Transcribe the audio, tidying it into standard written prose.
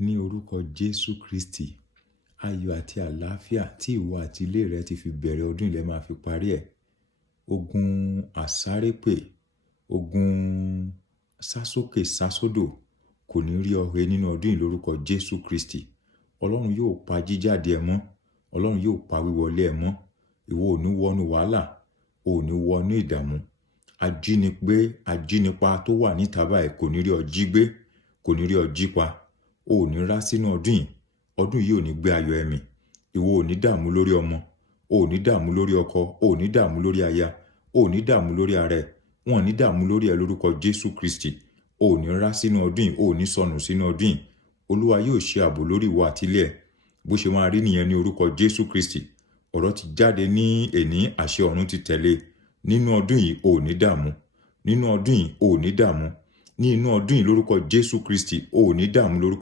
Ní orúkọ Jésù Kristi, ayọ̀ àti àlàáfíà tí ìwọ àti ilé rẹ ti fi bẹ̀rẹ̀ ọdún ilẹ̀ máa fi parí ẹ̀. Ogun àsárépè, ogun sásókè sásódò kò ní rí ọ he nínú ọdún yìí lórúkọ Jésù Kristi. Ọlọ́run yóò pa jíjáde ẹ mọ́, Ọlọ́run yóò pa wíwọlé ẹ mọ́. Ìwọ ò ní wọnú wàhálà, ò ní wọnú ìdààmú. Ajínipa tó wà níta báyìí kò ní rí ọ jí gbé, kò ní rí ọ jí pa. O ò ní rá sínú ọdún yìí. Ọdún yìí ò ní gbé ayọ̀ ẹ̀mí. Ìwọ ò ní dààmú lórí ọmọ, o ò ní dààmú lórí ọkọ, o ò ní dààmú lórí aya, o ò ní dààmú lórí ara ẹ. Wọn ò ní dààmú lórí ẹ lórúkọ Jésù Kristi. O ò ní rá sínú ọdún yìí, o ò ní sọnù sínú ọdún yìí. Olúwa yóò ṣe ààbò lórí ìwọ àti ilé ẹ. Bó ṣe máa rí nìyẹn ní orúkọ Jésù Kristi. Ọ̀rọ̀ ti jáde ní èní, àṣẹ ọ̀run ti tẹ̀lé. Nínú ọdún yìí o ò ní dààmú. Nínú ọdún yìí o ò ní dààmú. Ní inú ọdún yìí lórúkọ Jésù Kristi o ò ní dààmú lórúkọ